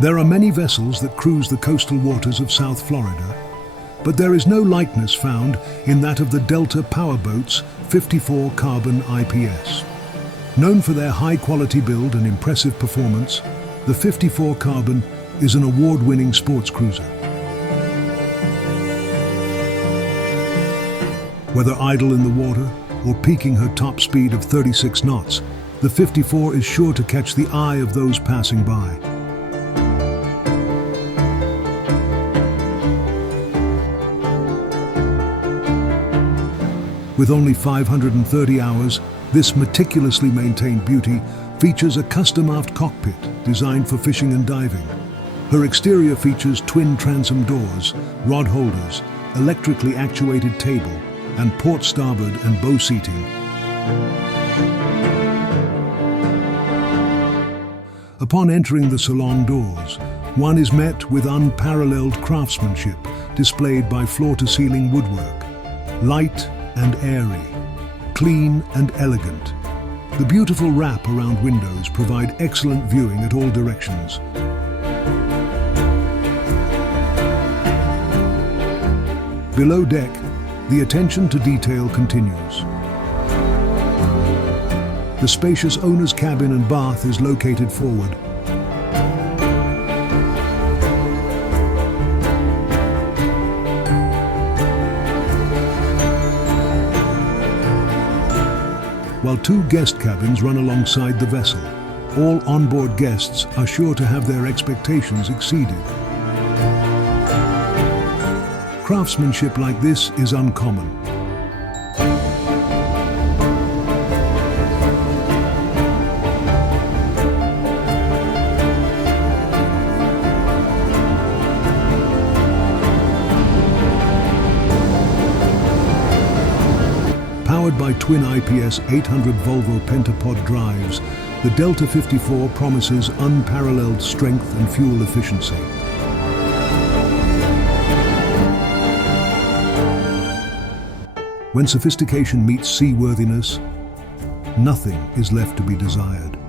There are many vessels that cruise the coastal waters of South Florida, but there is no likeness found in that of the Delta Powerboats 54 Carbon IPS. Known for their high-quality build and impressive performance, the 54 Carbon is an award-winning sports cruiser. Whether idle in the water or peaking her top speed of 36 knots, the 54 is sure to catch the eye of those passing by. With only 530 hours, this meticulously maintained beauty features a custom aft cockpit designed for fishing and diving. Her exterior features twin transom doors, rod holders, electrically actuated table, and port starboard and bow seating. Upon entering the salon doors, one is met with unparalleled craftsmanship displayed by floor-to-ceiling woodwork. Light and airy, clean and elegant. The beautiful wrap around windows provide excellent viewing at all directions. Below deck, the attention to detail continues. The spacious owner's cabin and bath is located forward. While two guest cabins run alongside the vessel, all onboard guests are sure to have their expectations exceeded. Craftsmanship like this is uncommon. Powered by Twin IPS 800 Volvo Penta Pod Drives, the Delta 54 promises unparalleled strength and fuel efficiency. When sophistication meets seaworthiness, nothing is left to be desired.